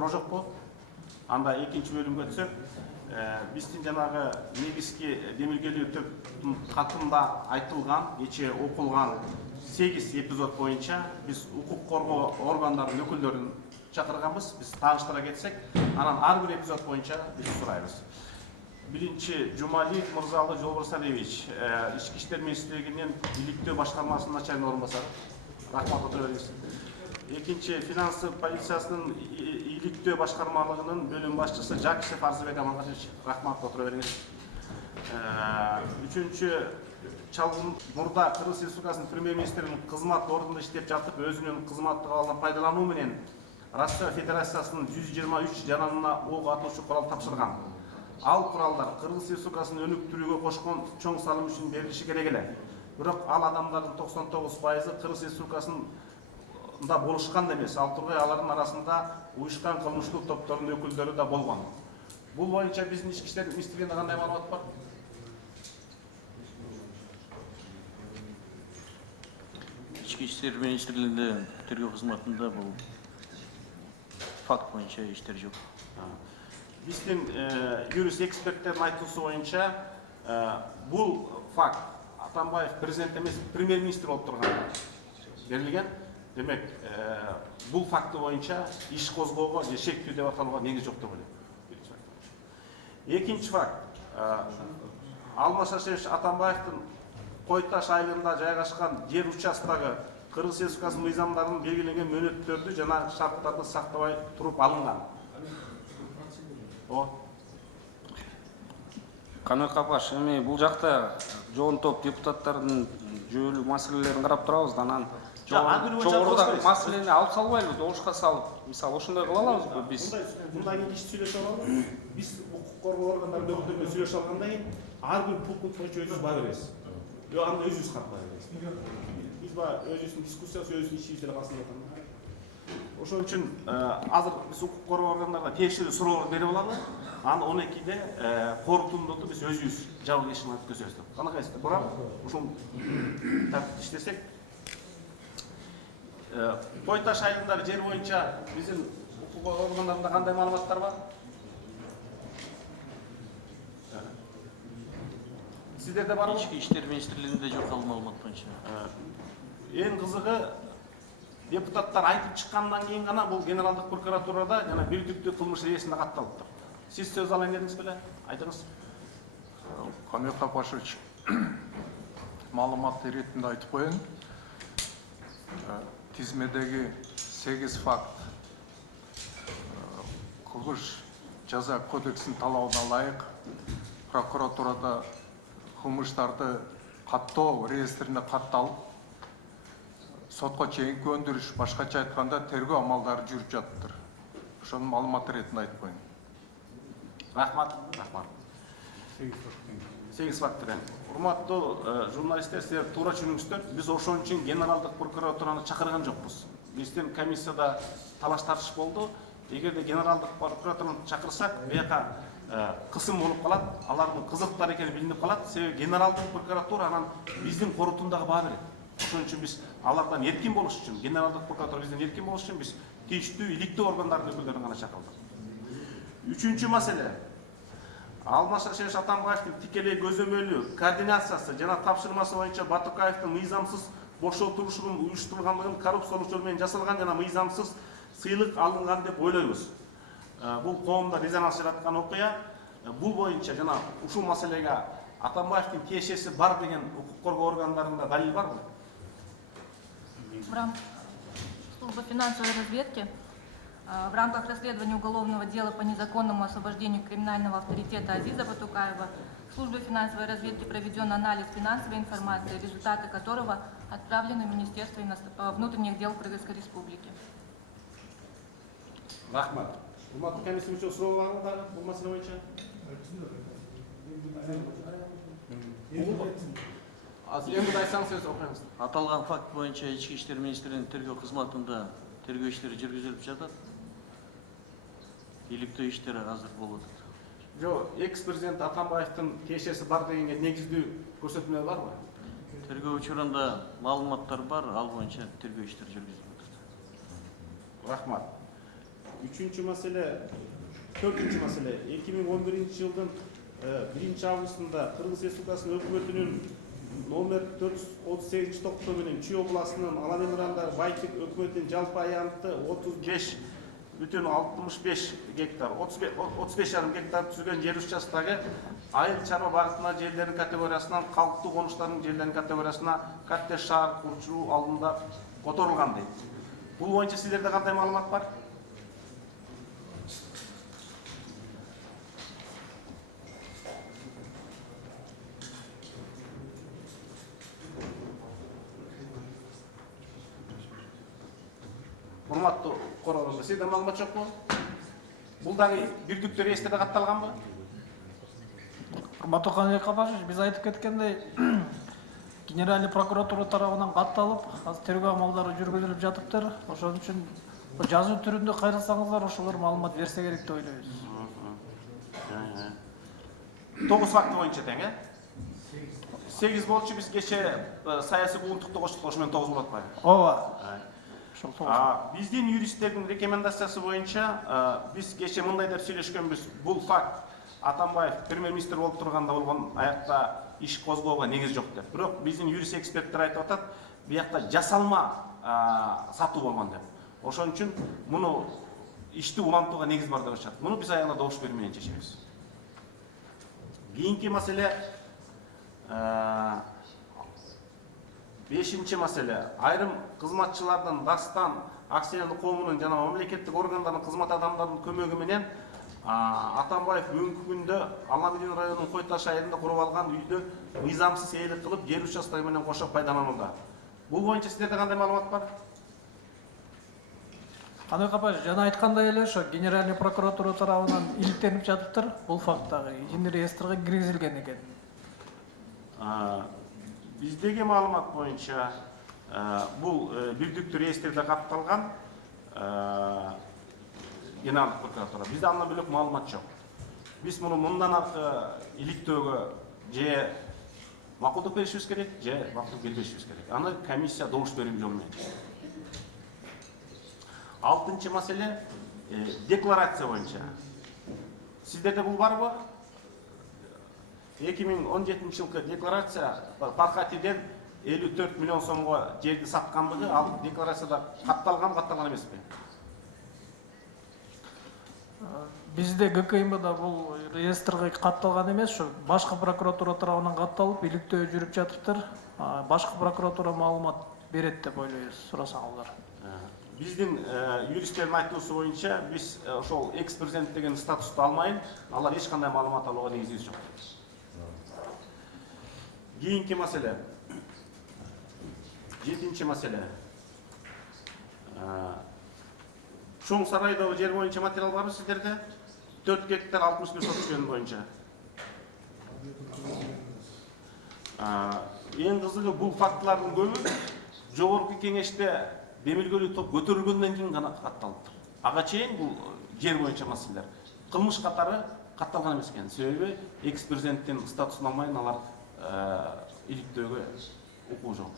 суроо жокпу? Анда экинчи бөлүмгө өтсөк, биздин жанагы негизги демилгелүү катында айтылган, кечээ окулган 8 эпизод боюнча биз укук коргоо органдарынын өкүлдөрүн чакырганбыз. Биз тааныштыра кетсек, анан ар бир эпизод боюнча биз сурайбыз. Биринчи Жумалиев Мырзалы Жолборсалиевич, Ички иштер министрлигинин иликтөө башкармасынын начальник орун басары. Рахмат, отура бериңиз. Экинчи финансы полициясынын иликтөө башкармалыгынын бөлүм башчысы Жакишев Арзыбек Амангашевич. Рахмат, отура бериңиз. Үчүнчү Чалгын мурда Кыргыз Республикасынын премьер-министринин кызмат ордунда иштеп жатып, өзүнүн кызматтык абалын пайдалануу менен Россия Федерациясынын 123 жанарына ок атуучу курал тапшырган. Ал куралдар Кыргыз Республикасынын өнүктүрүүгө кошкон чоң салым үчүн берилиши керек эле. Бирок ал адамдардын 99%ы Кыргыз Республикасында болушкан эмес. Ал тургай алардын арасында уюшкан кылмыштуу топтордун өкүлдөрү да болгон. Бул боюнча биздин ички иштер министрлигинде кандай маалымат бар? Ички иштер министрлигинде тергөө кызматында бул факт боюнча иштер жок. Биздин юрист эксперттердин айтуусу боюнча бул факт Атамбаев президент эмес, премьер-министр болуп турганда берилген. Демек, бул факты боюнча иш козгоого же шектүү деп аталууга негиз жок деп ойлойм. Экинчи факт, Алмаз Шашевич Атамбаевдин Кой Таш айылында жайгашкан жер участогу Кыргыз Республикасынын мыйзамдарынын белгиленген мөөнөттөрдү жана шарттарды сактабай туруп алынган. Канат Капаш, эми бул жакта жоон топ депутаттардын жүйөлүү маселелерин карап турабыз, анан жогоруда маселени алып салбайлыбы, добушка салып, мисалы ошондой кыла алабызбы биз? Мындай кийин кичи сүйлөшүп алалы. Биз укук коргоо органдарынын өкүлдөрү менен сүйлөшүп алгандан кийин ар бир пункт боюнча өзүбүз баа беребиз. Жок, анда өзүбүз катмай беребиз. Биз баа өзүбүздүн дискуссиябыз, өзүбүздүн ишибиз деле калсын деп атам. Ошон үчүн азыр биз укук коргоо органдарына тиешелүү суроолор берип алалы. Анан 12-де корутундукту биз өзүбүз жабык ишин өткөзөбүз деп. Канакайсыздар? Бирок ушул тартипти иштесек, Кой Таш айылындагы жер боюнча биздин укук органдарында кандай маалыматтар бар? Сиздерде барбы? Ички иштер министрлигинде жок ал маалымат боюнча. Эң кызыгы, депутаттар айтып чыккандан кийин гана бул генералдык прокуратурада жана бир түптүү кылмыш иесинде катталыптыр. Сиз сөз алайын дедиңиз беле? Айтыңыз. Канат Капашевич, маалымат иретинде айтып коеюн. Тизмедеги 8 факт кылмыш жаза кодексинин талабына ылайык прокуратурада кылмыштарды каттоо реестрине катталып, сотко чейинки өндүрүш, башкача айтканда тергөө амалдары жүрүп жатыптыр. Ошонун маалымат иретинде айтып коеюн. Рахмат. 8 факт деген. Урматтуу журналисттер, силер туура түшүнүңүздөр. Биз ошон үчүн генералдык прокуратураны чакырган жокпуз. Биздин комиссияда талаш тартыш болду. Эгерде генералдык прокуратураны чакырсак, бияка кысым болуп калат, алардын кызыктар экени билинип калат. Себеби генералдык прокуратура анан биздин корутундагы баа берет. Ошон үчүн биз алардан эркин болуш үчүн, генералдык прокуратура бизден эркин болуш үчүн биз тийиштүү иликтөө органдарынын өкүлдөрүн гана чакырдык. Үчүнчү маселе. Алмаз Шашевич Атамбаевдин тикелей көзөмөлү, координациясы жана тапшырмасы боюнча Батукаевдин мыйзамсыз бошотулушунун уюштурулгандыгын коррупциялык жол менен жасалган жана мыйзамсыз сыйлык алынган деп ойлойбуз. Бул коомдо резонанс жараткан окуя. Бул боюнча жана ушул маселеге Атамбаевдин тиешеси бар деген укук коргоо органдарында далил барбы? В рамках службы финансовой разведки в рамках расследования уголовного дела по незаконному освобождению криминального авторитета Азиза Батукаева службой финансовой разведки проведен анализ финансовой информации, результаты которого отправлены в Министерство внутренних дел Кыргызской Республики. Рахмат. Урматтуу комиссия мүчөсү суроо барбы дагы бул маселе боюнча? Эми айтсаңыз сөз окуйбуз. Аталган факт боюнча Ички иштер министрлигинин тергөө кызматында тергөө иштери жүргүзүлүп жатат. Иликтөө иштери азыр болуп атат. Жок, экс-президент Атамбаевдин тиешеси бар дегенге негиздүү көрсөтмөлөр барбы? Тергөө учурунда маалыматтар бар, ал боюнча тергөө иштери жүргүзүлүп атат. Рахмат. Üçüncü mesele, dördüncü mesele, 2011 yılın 1 avgustunda Kırgız Respublikası'nın hükümetinin номер 438 токтому менен Чүй областынын Алан Имрандар Байтик өкмөтүнүн жалпы аянты 35,65 гектар, 35,5 гектар түзүлгөн жер участогу айыл чарба багытына жерлердин категориясынан калктуу конуштардын жерлеринин категориясына коттедж шаар курчуу алдында которулган дейт. Бул боюнча сиздерде кандай маалымат бар? Урматтуу короондо, сизде маалымат жокпу? Бул дагы бирдиктүү реестрде катталганбы? Урматтуу Каныбек Капашевич, биз айтып кеткендей, Генеральный прокуратура тарабынан катталып, азыр тергөө амалдары жүргүзүлүп жатыптыр. Ошон үчүн жазуу түрүндө кайрылсаңыздар, ошолор маалымат берсе керек деп ойлойбуз. 9 факты боюнча тең, 8 болчу, биз кече саясий куугунтукту коштук, ошо менен 9 болот атпайбы? Ооба. Биздин юристтердин рекомендациясы боюнча биз кече мындай деп сүйлөшкөнбүз. Бул факт Атамбаев премьер-министр болуп турганда болгон, аякта иш козгоого негиз жок деп. Бирок биздин юрист эксперттер айтып атат, биякта жасалма сатуу болгон деп. Ошон үчүн муну ишти улантууга негиз бар деп атышат. Муну биз аягында добуш бермей чечебиз. Кийинки маселе, 5-нчи маселе, айрым кызматчылардын Дастан акционерлик коомунун жана мамлекеттик органдардын кызмат адамдарынын көмөгү менен Атамбаев бүгүнкү күндө Аламедин районунун Кой Таш айылында куруп алган үйдө мыйзамсыз ээлик кылып, жер участогу менен кошо пайдаланууда. Бул боюнча сиздерде кандай маалымат бар? Каныбек Капашевич, жана айткандай эле ошо Генеральный прокуратура тарабынан иликтенип жатыптыр. Бул факт дагы ишин реестрге киргизилген экен. Биздеги маалымат боюнча бул бирдиктүү реестрде катталган Генералдык прокуратура. Бизде андан бөлөк маалымат жок. Биз муну мындан аркы иликтөөгө же макулдук беришибиз керек, же макулдук бербешибиз керек. Аны комиссия добуш берүү жолу менен. 6-нчы маселе, декларация боюнча. Сиздерде бул барбы? 2017 жылкы декларация Пархатиден 54 миллион сомго жерди саткандыгы, ал декларацияда катталган эмеспи? Бизде ГКМда бул реестрге катталган эмес, ошо башкы прокуратура тарабынан катталып, иликтөө жүрүп жатыптыр. Башкы прокуратура маалымат берет деп ойлойбуз, сурасаңыздар. Биздин юристтердин айтуусу боюнча биз ошол экс-президент деген статусту алмайын, алар эч кандай маалымат алууга негизи жок. Кийинки маселе. 7-нчи маселе. Чоң сарайдагы жер боюнча материал барбы сиздерде? 4 гектар 61 сот түшкөн боюнча. Эң кызыгы бул фактылардын көбү жогорку кеңеште демилгөлүү топ көтөрүлгөндөн кийин гана катталыптыр. Ага чейин бул жер боюнча маселелер кылмыш катары катталган эмес экен. Себеби экс-президенттин статусун алмайын алар иликтөөгө укугу жок.